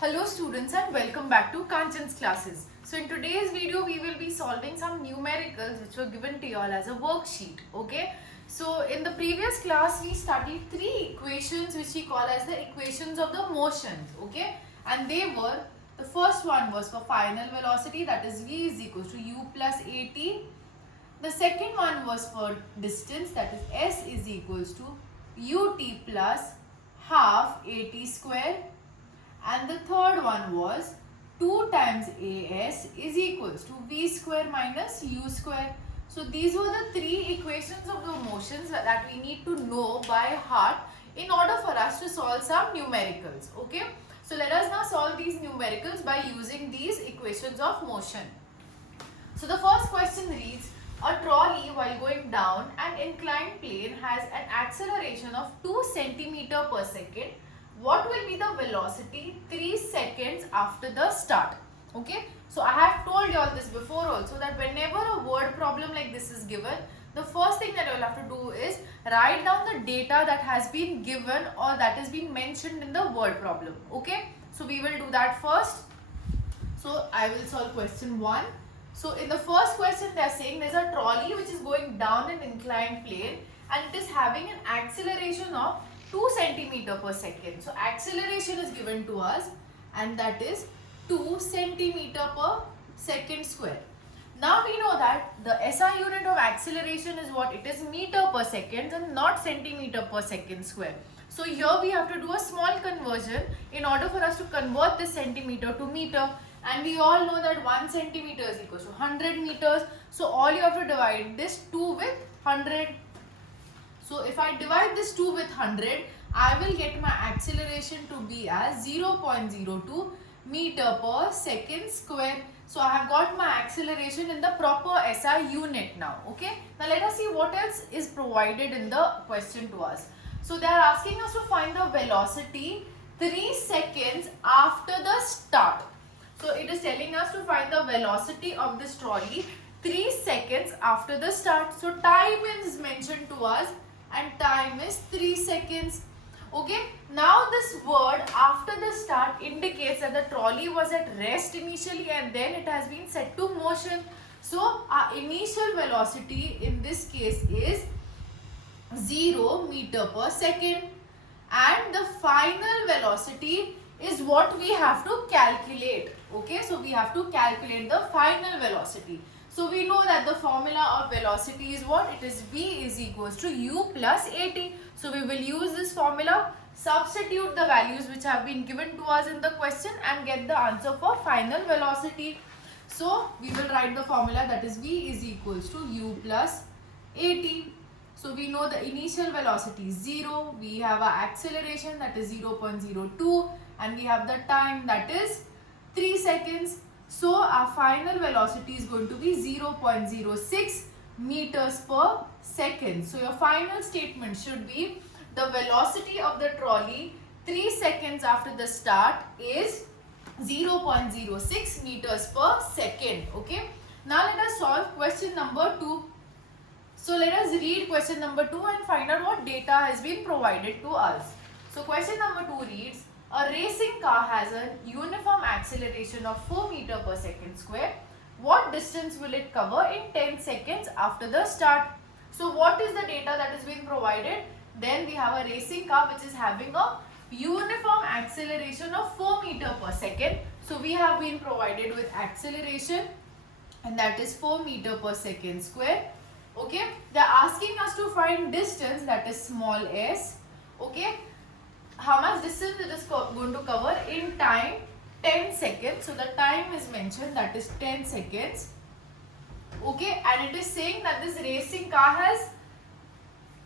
Hello students and welcome back to Kanchan's classes. So in today's video we will be solving some numericals which were given to you all as a worksheet. Okay. So in the previous class we studied three equations which we call as the equations of the motions. Okay. And they were, the first one was for final velocity, that is v is equals to u plus at. The second one was for distance, that is s is equals to ut plus half at square. And the third one was 2 times as is equals to v square minus u square. So these were the three equations of the motions that we need to know by heart in order for us to solve some numericals. Okay. So let us now solve these numericals by using these equations of motion. So the first question reads, a trolley while going down an inclined plane has an acceleration of 2 centimeter per second. What will be the velocity 3 seconds after the start? Okay. So I have told you all this before also, that whenever a word problem like this is given, the first thing that you will have to do is write down the data that has been given or that is being mentioned in the word problem. Okay. So we will do that first. So I will solve question 1. So in the first question they are saying there is a trolley which is going down an inclined plane and it is having an acceleration of 2 centimeter per second. So acceleration is given to us and that is 2 centimeter per second square. Now we know that the SI unit of acceleration is what? It is meter per second and not centimeter per second square. So here we have to do a small conversion in order for us to convert this centimeter to meter. And we all know that 1 centimeter is equal to 100 meters. So all you have to divide this 2 with 100. So if I divide this 2 with 100, I will get my acceleration to be as 0.02 meter per second square. So I have got my acceleration in the proper SI unit now. Okay. Now let us see what else is provided in the question to us. So they are asking us to find the velocity 3 seconds after the start. So it is telling us to find the velocity of this trolley 3 seconds after the start. So time is mentioned to us and time is 3 seconds. Okay. Now this word after the start indicates that the trolley was at rest initially and then it has been set to motion. So our initial velocity in this case is 0 meter per second and the final velocity is what we have to calculate. Okay, so we have to calculate the final velocity. So we know that the formula of velocity is what? It is v is equals to u plus at. So we will use this formula, substitute the values which have been given to us in the question and get the answer for final velocity. So we will write the formula, that is v is equals to u plus at. So we know the initial velocity is 0, we have our acceleration that is 0.02 and we have the time that is 3 seconds. So our final velocity is going to be 0.06 meters per second. So your final statement should be the velocity of the trolley 3 seconds after the start is 0.06 meters per second. Okay. Now let us solve question number 2. So let us read question number 2 and find out what data has been provided to us. So question number 2 reads, a racing car has a uniform acceleration of 4 meter per second square. What distance will it cover in 10 seconds after the start? So what is the data that has been provided? Then we have a racing car which is having a uniform acceleration of 4 meter per second. So we have been provided with acceleration and that is 4 meter per second square. Okay, they are asking us to find distance, that is small s. Okay, how much distance it is going to cover in time 10 seconds. So the time is mentioned, that is 10 seconds. Okay, and it is saying that this racing car has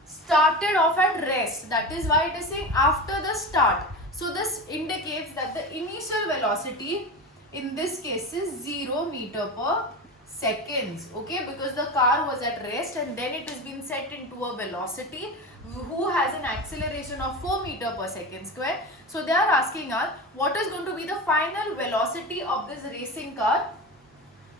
started off at rest. That is why it is saying after the start. So this indicates that the initial velocity in this case is 0 meter per seconds. Okay, because the car was at rest and then it has been set into a velocity who has an acceleration of 4 meter per second square. So they are asking us what is going to be the final velocity of this racing car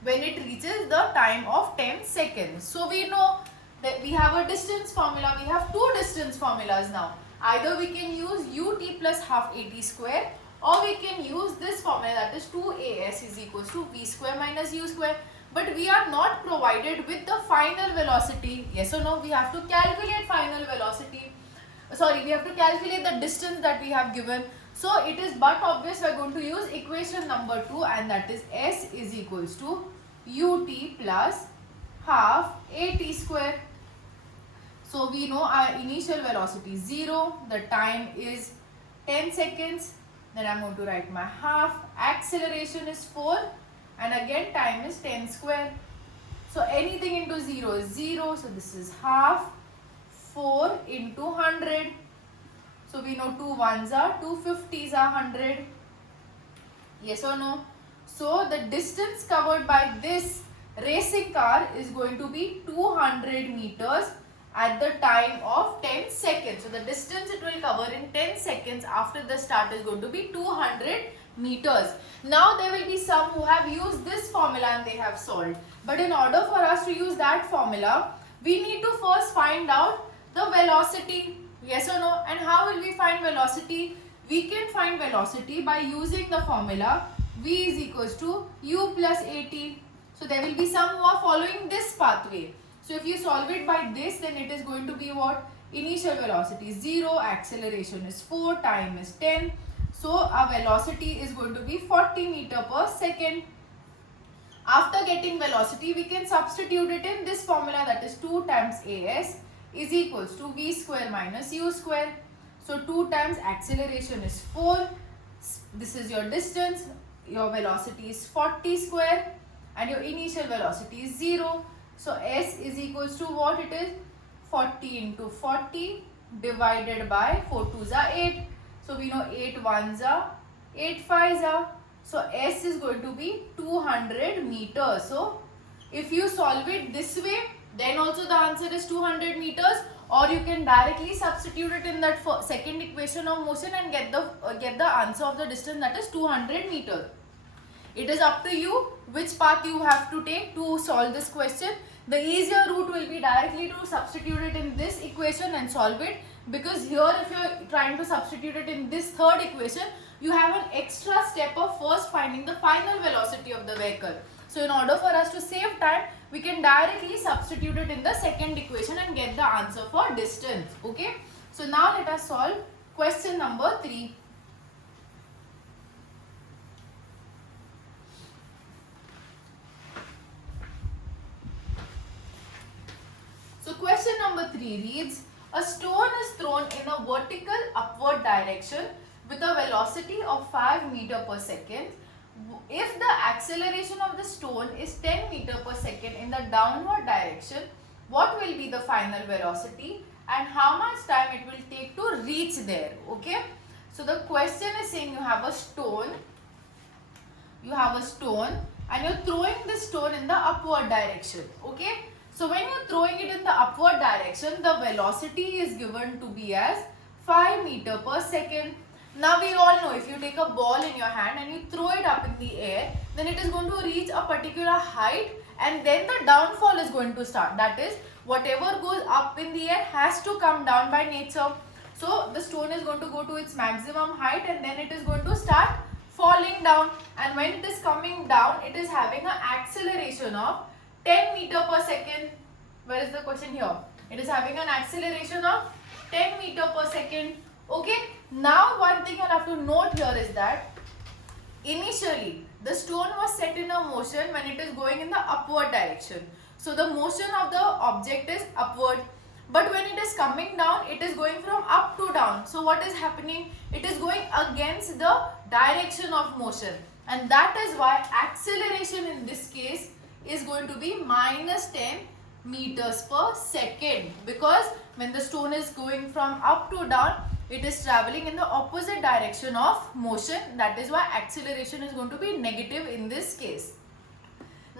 when it reaches the time of 10 seconds. So we know that we have a distance formula. We have two distance formulas now. Either we can use ut plus half at square or we can use this formula, that is 2as is equals to v square minus u square. But we are not provided with the final velocity. Yes or no? We have to calculate final velocity. Sorry, we have to calculate the distance that we have given. So it is but obvious we are going to use equation number 2, and that is s is equals to ut plus half at square. So we know our initial velocity 0, the time is 10 seconds, then I am going to write my half, acceleration is 4, and again time is 10 square. So anything into 0 is 0, so this is half 4 into 100. So we know 2 ones are 2 50s are 100. Yes or no? So the distance covered by this racing car is going to be 200 meters at the time of 10 seconds. So the distance it will cover in 10 seconds after the start is going to be 200 meters. Now there will be some who have used this formula and they have solved. But in order for us to use that formula, we need to first find out the velocity. Yes or no? And how will we find velocity? We can find velocity by using the formula v is equals to u plus at. So there will be some who are following this pathway. So if you solve it by this, then it is going to be what? Initial velocity 0, acceleration is 4, time is 10. So our velocity is going to be 40 meter per second. After getting velocity, we can substitute it in this formula, that is 2 times as is equals to v square minus u square. So 2 times acceleration is 4. This is your distance. Your velocity is 40 square and your initial velocity is 0. So s is equals to what it is? 40 into 40 divided by 4 2s are 8. So we know 8 1s are 8 5s are. So s is going to be 200 meters. So if you solve it this way, then also the answer is 200 meters, or you can directly substitute it in that second equation of motion and get the answer of the distance, that is 200 meters. It is up to you which path you have to take to solve this question. The easier route will be directly to substitute it in this equation and solve it, because here if you are trying to substitute it in this third equation, you have an extra step of first finding the final velocity of the vehicle. So in order for us to save time, we can directly substitute it in the second equation and get the answer for distance. Okay. So now let us solve question number 3. So question number 3 reads, a stone is thrown in a vertical upward direction with a velocity of 5 meter per second. If the acceleration of the stone is 10 meter per second in the downward direction, what will be the final velocity and how much time it will take to reach there? Okay. So the question is saying you have a stone and you're throwing this stone in the upward direction. Okay. So when you're throwing it in the upward direction, the velocity is given to be as 5 meter per second. Now we all know if you take a ball in your hand and you throw it up in the air, then it is going to reach a particular height and then the downfall is going to start. That is, whatever goes up in the air has to come down by nature. So the stone is going to go to its maximum height and then it is going to start falling down, and when it is coming down, it is having an acceleration of 10 meter per second. Where is the question here? It is having an acceleration of 10 meter per second. Okay. Now one thing you'll have to note here is that initially the stone was set in a motion when it is going in the upward direction. So the motion of the object is upward. But when it is coming down, it is going from up to down. So what is happening? It is going against the direction of motion. And that is why acceleration in this case is going to be minus 10 meters per second. Because when the stone is going from up to down, it is traveling in the opposite direction of motion. That is why acceleration is going to be negative in this case.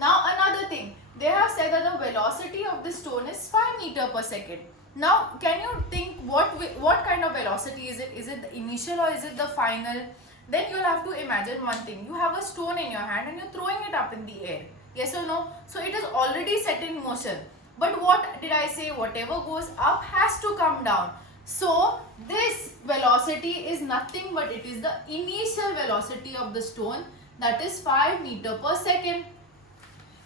Now another thing, they have said that the velocity of the stone is 5 meter per second. Now can you think what kind of velocity is it? Is it the initial or is it the final? Then you will have to imagine one thing. You have a stone in your hand and you are throwing it up in the air. Yes or no? So it is already set in motion. But what did I say? Whatever goes up has to come down. So this velocity is nothing but it is the initial velocity of the stone, that is 5 meter per second.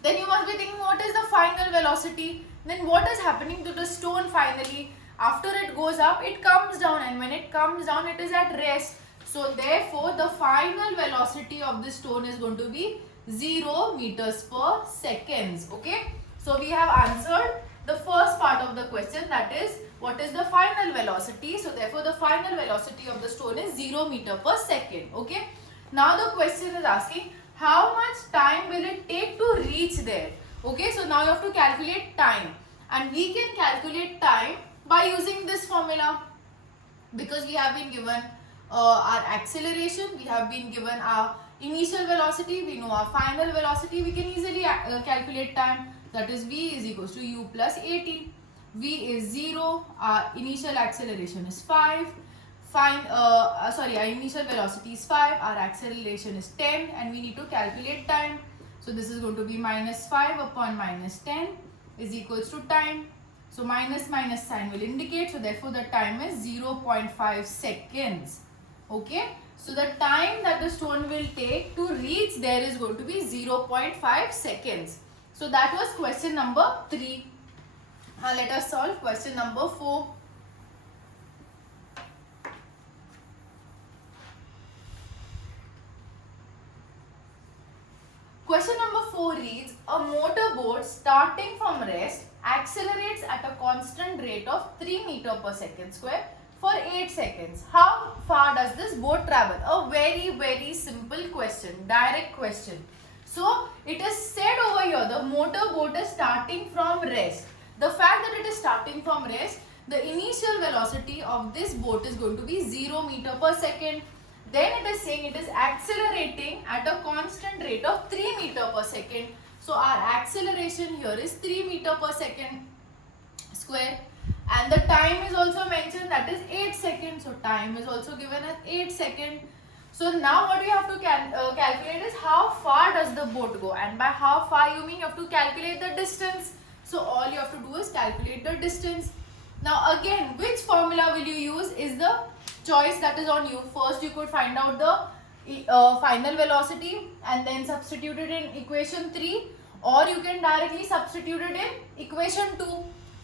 Then you must be thinking, what is the final velocity? Then what is happening to the stone finally? After it goes up, it comes down, and when it comes down, it is at rest. So therefore, the final velocity of the stone is going to be 0 meters per seconds. Okay. So we have answered the first part of the question, that is what is the final velocity. So therefore, the final velocity of the stone is 0 meter per second. Okay. Now the question is asking, how much time will it take to reach there? Okay, so now you have to calculate time, and we can calculate time by using this formula, because we have been given our acceleration, we have been given our initial velocity, we know our final velocity, we can easily calculate time, that is v is equals to u plus at. V is 0, our initial acceleration is 5, our initial velocity is 5, our acceleration is 10, and we need to calculate time. So this is going to be minus 5 upon minus 10 is equals to time. So minus sign will indicate, so therefore the time is 0.5 seconds. Okay, so the time that the stone will take to reach there is going to be 0.5 seconds. So that was question number 3. Now let us solve question number 4. Question number 4 reads, a motorboat starting from rest accelerates at a constant rate of 3 meter per second square for 8 seconds. How far does this boat travel? A very simple question, direct question. So it is said over here, the motorboat is starting from rest. The fact that it is starting from rest, the initial velocity of this boat is going to be 0 meter per second. Then it is saying it is accelerating at a constant rate of 3 meter per second. So our acceleration here is 3 meter per second square. And the time is also mentioned, that is 8 seconds. So time is also given as 8 seconds. So now what we have to calculate is how far does the boat go. And by how far you mean you have to calculate the distance. So all you have to do is calculate the distance. Now again, which formula will you use is the choice that is on you. First you could find out the final velocity and then substitute it in equation 3, or you can directly substitute it in equation 2.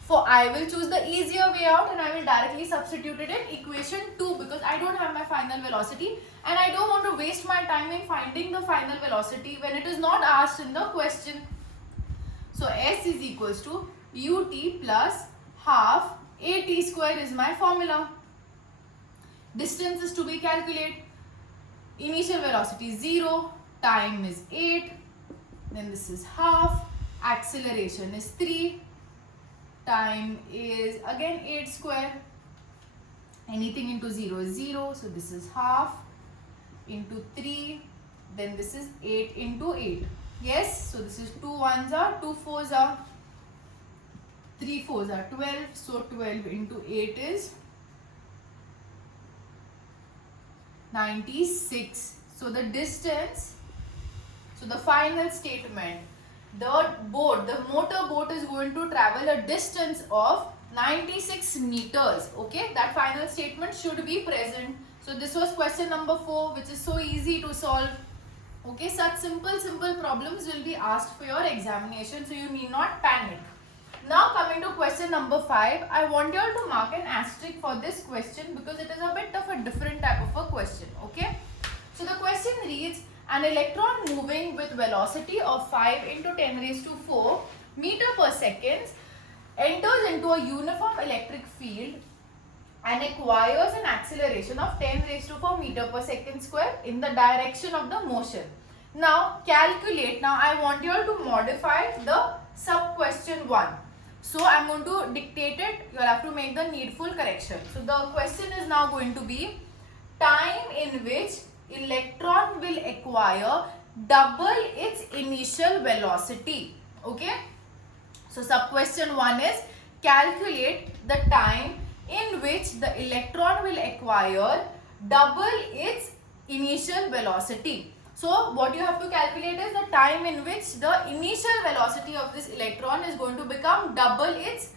For I will choose the easier way out and I will directly substitute it in equation 2, because I don't have my final velocity and I don't want to waste my time in finding the final velocity when it is not asked in the question. So S is equals to ut plus half at square is my formula. Distance is to be calculated. Initial velocity is 0, time is 8, then this is half, acceleration is 3, time is again 8 square, anything into 0 is 0, so this is half into 3, then this is 8 into 8. Yes, so this is 2 1s are, 2 4s are, 3 4s are 12, so 12 into 8 is 96. So the distance, so the final statement, the motor boat is going to travel a distance of 96 meters. Okay, that final statement should be present. So this was question number 4, which is so easy to solve. Okay, such simple problems will be asked for your examination, so you need not panic. Now coming to question number 5, I want you all to mark an asterisk for this question because it is a bit of a different type of a question. Okay, so the question reads, an electron moving with velocity of 5 into 10 raised to 4 meter per second enters into a uniform electric field and acquires an acceleration of 10 raised to 4 meter per second square in the direction of the motion. Now calculate. Now I want you all to modify the sub question 1. So I am going to dictate it. You will have to make the needful correction. So the question is now going to be time in which electron will acquire double its initial velocity. Okay. So sub question 1 is calculate the time in which the electron will acquire double its initial velocity. So what you have to calculate is the time in which the initial velocity of this electron is going to become double its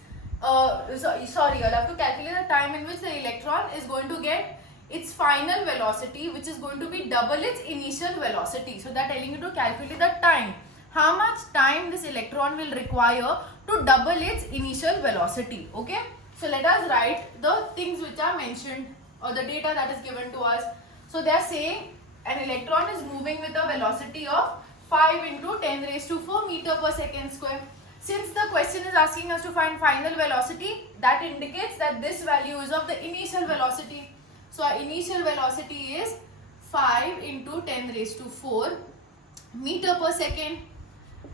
sorry, I'll have to calculate the time in which the electron is going to get its final velocity, which is going to be double its initial velocity. So they're telling you to calculate the time. How much time this electron will require to double its initial velocity. Okay. So let us write the things which are mentioned or the data that is given to us. So they are saying an electron is moving with a velocity of 5 into 10 raised to 4 meter per second square. Since the question is asking us to find final velocity, that indicates that this value is of the initial velocity. So our initial velocity is 5 into 10 raised to 4 meter per second.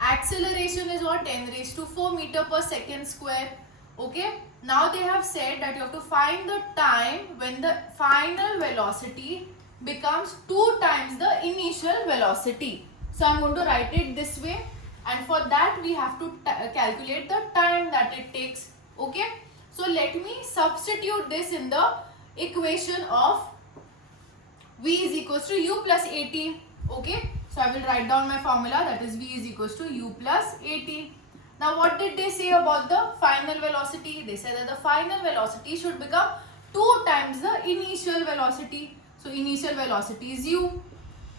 Acceleration is what? 10 raised to 4 meter per second square. Okay. Now they have said that you have to find the time when the final velocity becomes 2 times the initial velocity. So I'm going to write it this way, and for that we have to calculate the time that it takes. Okay. So let me substitute this in the equation of V is equals to U plus AT. Okay. So I will write down my formula, that is V is equals to U plus AT. Now what did they say about the final velocity? They said that the final velocity should become 2 times the initial velocity. So initial velocity is U.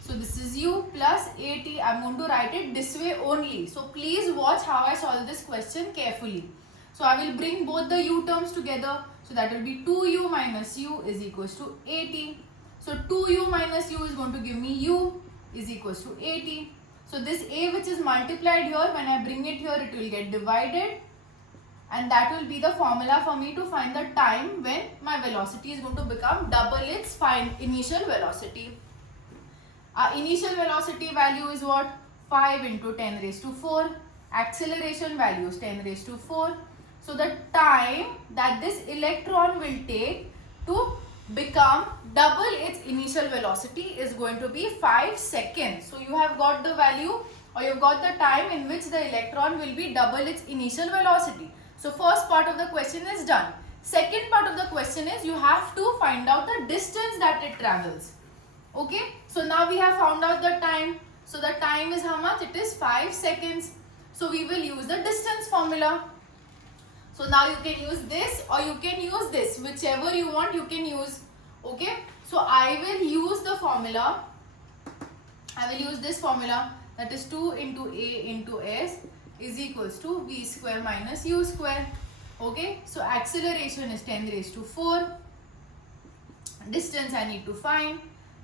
So this is U plus AT. I am going to write it this way only. So please watch how I solve this question carefully. So I will bring both the U terms together. So that will be 2U minus U is equals to AT. So 2U minus U is going to give me U is equals to AT. So this A which is multiplied here, when I bring it here, it will get divided, and that will be the formula for me to find the time when my velocity is going to become double its initial velocity. Our initial velocity value is what? 5 into 10 raised to 4. Acceleration value is 10 raised to 4. So the time that this electron will take to become double its initial velocity is going to be 5 seconds. So you have got the value, or you've got the time in which the electron will be double its initial velocity. So first part of the question is done. Second part of the question is you have to find out the distance that it travels. Okay. So now we have found out the time. So the time is how much? It is 5 seconds. So we will use the distance formula. So now you can use this or you can use this, whichever you want you can use. Okay. So I will use the formula. I will use this formula, that is 2 into A into S is equals to V square minus U square. Okay. So acceleration is 10 raised to 4. Distance I need to find.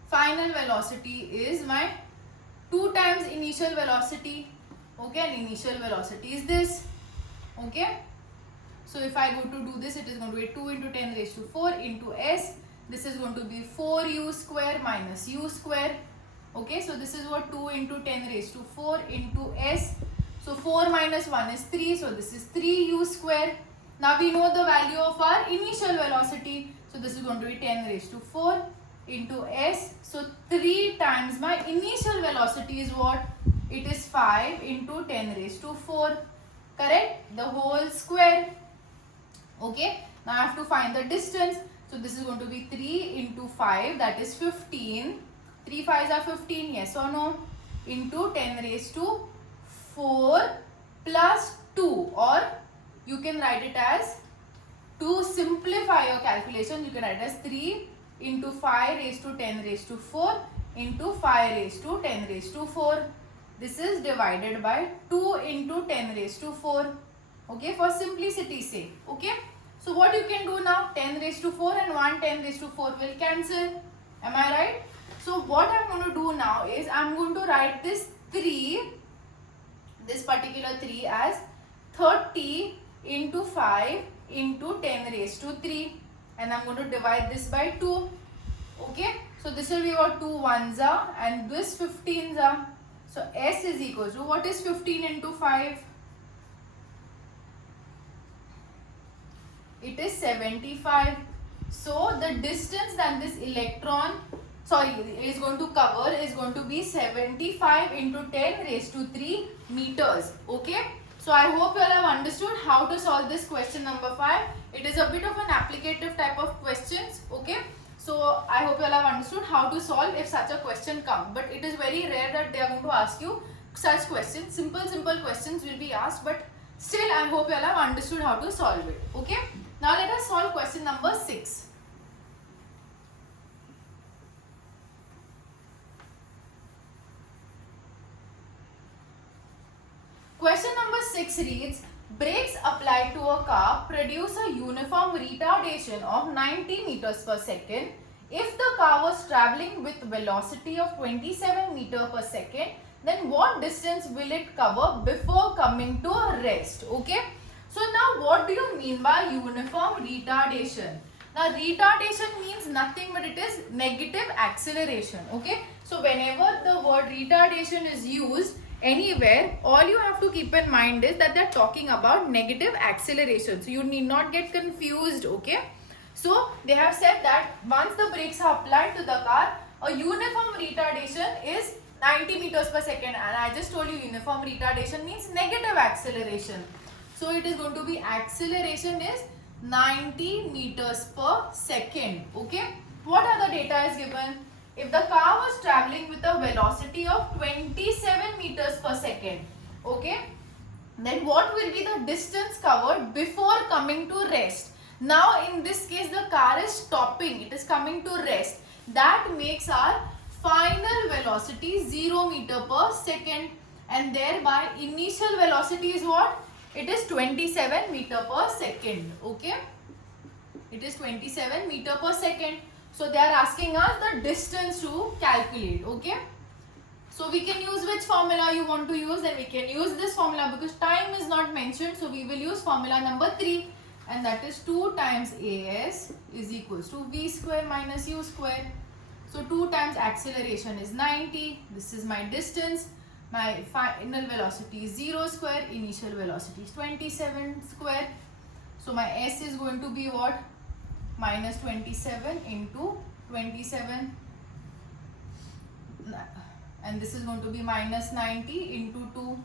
Final velocity is my 2 times initial velocity. Okay. And initial velocity is this. Okay. So if I go to do this, it is going to be 2 into 10 raised to 4 into S. This is going to be 4U square minus U square. Okay, so this is what 2 into 10 raised to 4 into S. So 4 minus 1 is 3. So this is 3U square. Now we know the value of our initial velocity. So this is going to be 10 raised to 4 into S. So 3 times my initial velocity is what? It is 5 into 10 raised to 4. Correct? The whole square. Okay. Now I have to find the distance. So this is going to be 3 into 5, that is 15. 3 5s are 15, yes or no? Into 10 raised to 4 plus 2, or you can write it as, to simplify your calculation, you can write it as 3 into 5 raised to 10 raised to 4 into 5 raised to 10 raised to 4. This is divided by 2 into 10 raised to 4. Okay, for simplicity's sake. Okay. So what you can do now, 10 raised to 4 and 1 10 raised to 4 will cancel. Am I right? So what I'm going to do now is I'm going to write this 3, this particular 3 as 30 into 5 into 10 raised to 3, and I'm going to divide this by 2. Okay. So this will be what 2 1s are and this 15s are. So S is equal to, what is 15 into 5? It is 75. So the distance that this electron is going to cover is going to be 75 into 10 raised to 3 meters. Okay. So I hope you all have understood how to solve this question number 5. It is a bit of an applicative type of questions. Okay. So I hope you all have understood how to solve if such a question comes. But it is very rare that they are going to ask you such questions. Simple questions will be asked, but Still, I hope you all have understood how to solve it. Okay. Now let us solve question number 6. Question number 6 reads, brakes applied to a car produce a uniform retardation of 90 meters per second if the car was travelling with velocity of 27 meter per second. Then what distance will it cover before coming to a rest? Okay. So now what do you mean by uniform retardation? Now retardation means nothing but it is negative acceleration. Okay. So whenever the word retardation is used anywhere, all you have to keep in mind is that they're talking about negative acceleration. So you need not get confused. Okay. So they have said that once the brakes are applied to the car, a uniform retardation is 90 meters per second, and I just told you uniform retardation means negative acceleration. So it is going to be acceleration is 90 meters per second. Okay. What other data is given? If the car was traveling with a velocity of 27 meters per second, okay, then what will be the distance covered before coming to rest? Now in this case the car is stopping, it is coming to rest. That makes our final velocity 0 meter per second, and thereby initial velocity is what? It is 27 meter per second. Okay, it is 27 meter per second. So they are asking us the distance to calculate. Okay, so we can use which formula you want to use, then we can use this formula because time is not mentioned. So we will use formula number 3, and that is 2 times as is equals to v square minus u square. So 2 times acceleration is 90. This is my distance. My final velocity is 0 square. Initial velocity is 27 square. So my s is going to be what? Minus 27 into 27. And this is going to be minus 90 into 2.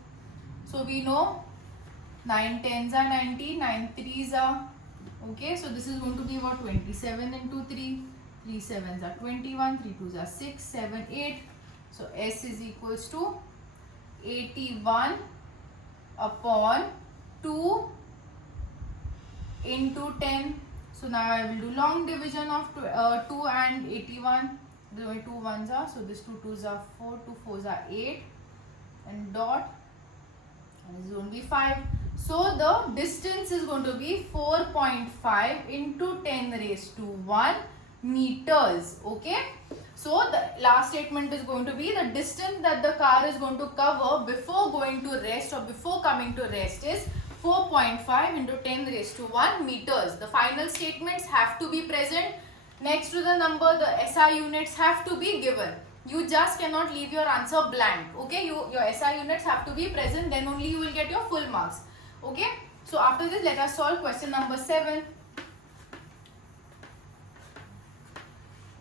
So we know 9 tens are 90, 9 threes are. Okay, so this is going to be what? 27 into 3. 3 sevens are 21, 3 twos are 6, 7, 8. So S is equals to 81 upon 2 into 10. So now I will do long division of 2 and 81. The way 2 ones are, so this 2 twos are 4, 2 fours are 8, and dot, and this is going to be 5. So the distance is going to be 4.5 into 10 raised to 1 meters. Okay, so the last statement is going to be the distance that the car is going to cover before going to rest or before coming to rest is 4.5 into 10 raised to 1 meters. The final statements have to be present. Next to the number, the SI units have to be given. You just cannot leave your answer blank. Okay, your SI units have to be present, then only you will get your full marks. Okay, so after this let us solve question number 7.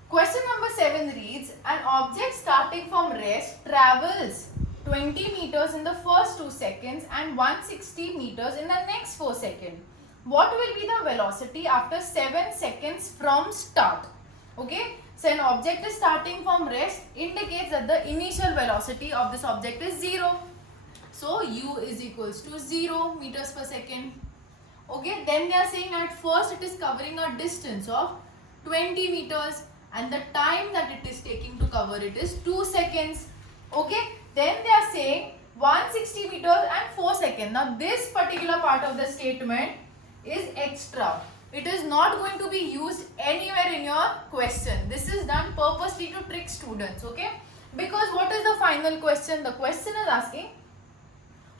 Question number 7 reads, an object starting from rest travels 20 meters in the first 2 seconds and 160 meters in the next 4 seconds. What will be the velocity after 7 seconds from start? Okay, so an object is starting from rest indicates that the initial velocity of this object is 0. So u is equals to 0 meters per second. Okay, then they are saying at first it is covering a distance of 20 meters and the time that it is taking to cover it is 2 seconds. Okay, then they are saying 160 meters and 4 seconds. Now this particular part of the statement is extra. It is not going to be used anywhere in your question. This is done purposely to trick students, okay? Because what is the final question? The question is asking,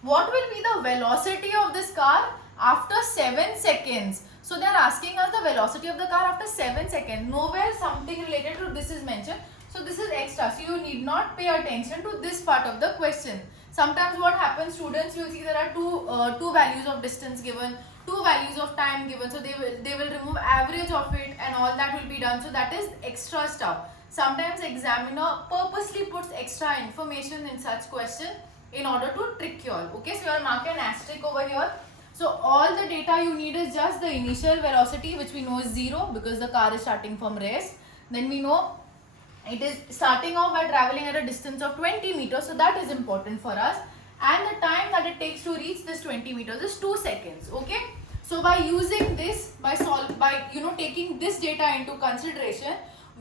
what will be the velocity of this car after 7 seconds? So they are asking us the velocity of the car after 7 seconds. Nowhere something related to this is mentioned. So this is extra. So you need not pay attention to this part of the question. Sometimes what happens, students, you will see there are two values of distance given, 2 values of time given. So they will remove average of it and all that will be done. So that is extra stuff. Sometimes examiner purposely puts extra information in such question in order to trick you all. Okay, so you will mark an asterisk over here. So all the data you need is just the initial velocity, which we know is 0 because the car is starting from rest. Then we know it is starting off by traveling at a distance of 20 meters. So that is important for us. and the time that it takes to reach this 20 meters is 2 seconds. Okay, so by using this, by taking this data into consideration,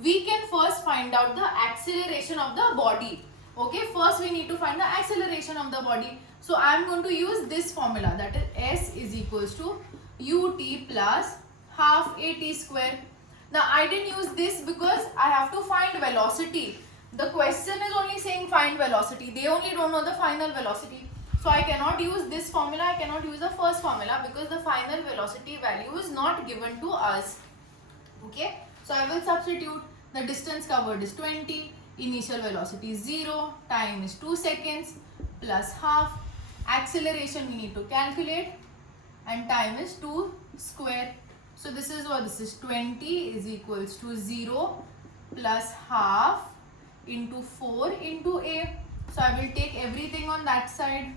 we can first find out the acceleration of the body. Okay, first we need to find the acceleration of the body. So I am going to use this formula, that is S is equals to ut plus half at square. Now I didn't use this because I have to find velocity. The question is only saying find velocity. They only don't know the final velocity. So I cannot use this formula, I cannot use the first formula because the final velocity value is not given to us. Okay, so I will substitute. The distance covered is 20, initial velocity is 0, time is 2 seconds plus half, acceleration we need to calculate, and time is 2 square. So this is what this is, 20 is equals to 0 plus half into 4 into a. So I will take everything on that side.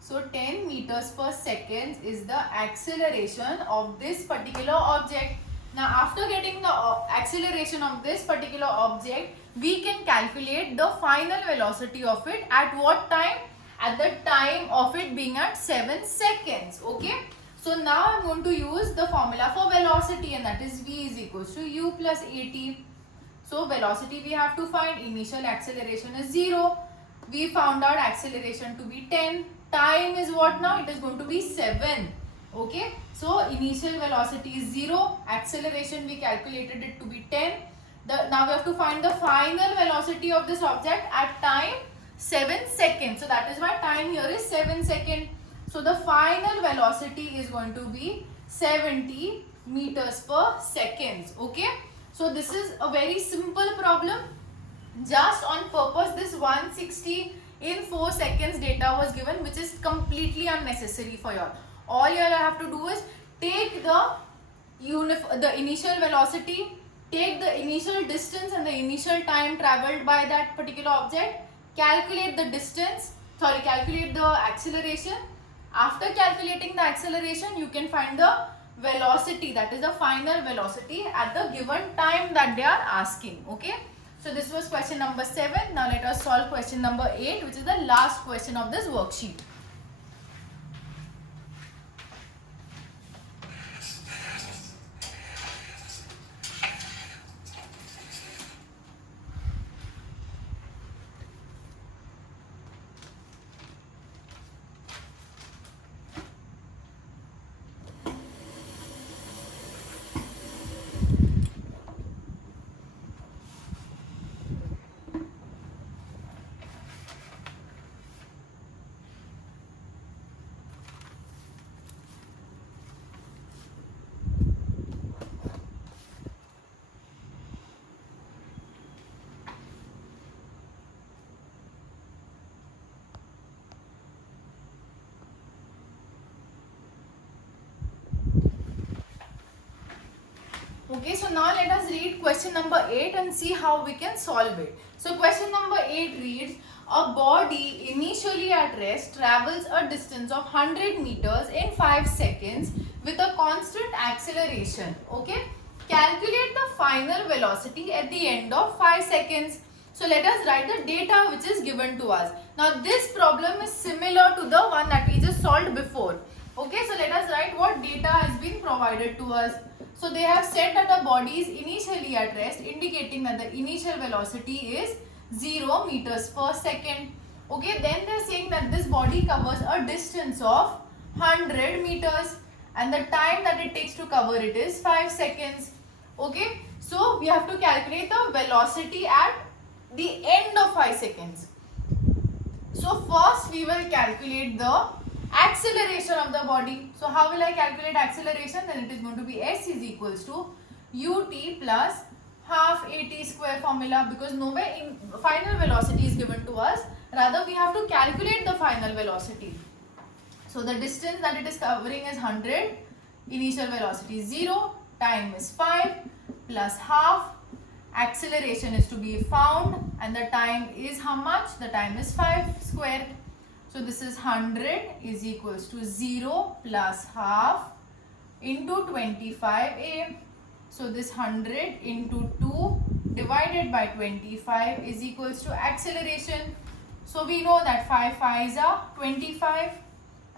So 10 meters per second is the acceleration of this particular object. Now after getting the acceleration of this particular object, we can calculate the final velocity of it at what time? At the time of it being at 7 seconds. Okay. So now I am going to use the formula for velocity, and that is v is equals to u plus at. So velocity we have to find, initial acceleration is 0. We found out acceleration to be 10. Time is what now? It is going to be 7. Okay. So initial velocity is 0. Acceleration we calculated it to be 10. Now we have to find the final velocity of this object at time 7 seconds. So that is why time here is 7 seconds. So the final velocity is going to be 70 meters per second. Okay. So this is a very simple problem. Just on purpose, this 160 in 4 seconds data was given, which is completely unnecessary for you all. All you all have to do is take the initial velocity, take the initial distance and the initial time traveled by that particular object, calculate the calculate the acceleration. After calculating the acceleration, you can find the velocity, that is the final velocity at the given time that they are asking. Okay. So this was question number 7. Now let us solve question number 8, which is the last question of this worksheet. Okay, so now let us read question number 8 and see how we can solve it. So question number 8 reads, a body initially at rest travels a distance of 100 meters in 5 seconds with a constant acceleration. Okay, calculate the final velocity at the end of 5 seconds. So let us write the data which is given to us. Now this problem is similar to the one that we just solved before. Okay, so let us write what data has been provided to us. So they have said that the body is initially at rest, indicating that the initial velocity is 0 meters per second. Okay, then they are saying that this body covers a distance of 100 meters and the time that it takes to cover it is 5 seconds. Okay, so we have to calculate the velocity at the end of 5 seconds. So first we will calculate the acceleration of the body. So how will I calculate acceleration? Then it is going to be S is equals to ut plus half at square formula, because nowhere in final velocity is given to us. Rather we have to calculate the final velocity. So the distance that it is covering is 100, initial velocity is 0, time is 5 plus half, acceleration is to be found, and the time is how much? The time is 5 square. So this is 100 is equals to 0 plus half into 25a. So this 100 into 2 divided by 25 is equals to acceleration. So we know that 5 5s are 25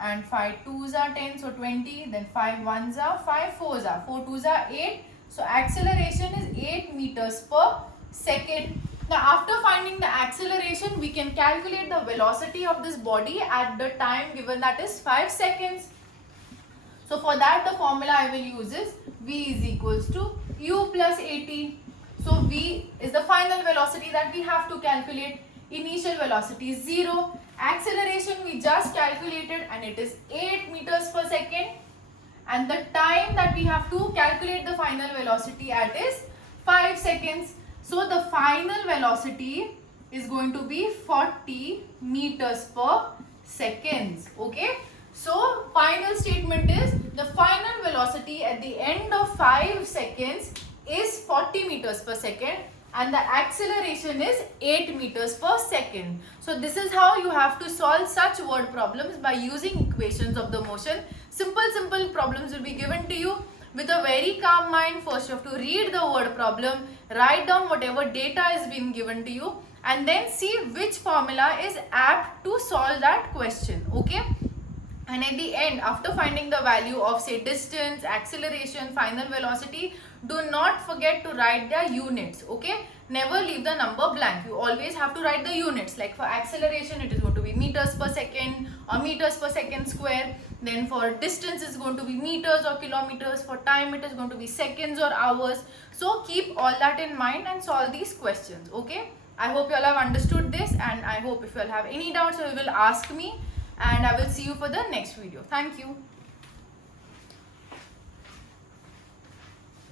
and 5 2s are 10, so 20, then 5 1s are 5 4s are 4 2s are 8. So acceleration is 8 meters per second. Now after finding the acceleration, we can calculate the velocity of this body at the time given, that is 5 seconds. So for that, the formula I will use is v is equals to u plus at. So v is the final velocity that we have to calculate. Initial velocity is 0. Acceleration we just calculated and it is 8 meters per second. And the time that we have to calculate the final velocity at is 5 seconds. So the final velocity is going to be 40 meters per second. Okay. So final statement is the final velocity at the end of 5 seconds is 40 meters per second and the acceleration is 8 meters per second. So this is how you have to solve such word problems by using equations of the motion. Simple problems will be given to you with a very calm mind. First you have to read the word problem, write down whatever data is being given to you and then see which formula is apt to solve that question. Okay. And at the end, after finding the value of say distance, acceleration, final velocity, do not forget to write the units. Okay. Never leave the number blank. You always have to write the units. Like for acceleration, it is going to be meters per second or meters per second square. Then for distance, it's going to be meters or kilometers. For time, it is going to be seconds or hours. So keep all that in mind and solve these questions. Okay. I hope you all have understood this, and I hope if you all have any doubts, you will ask me. And I will see you for the next video. Thank you.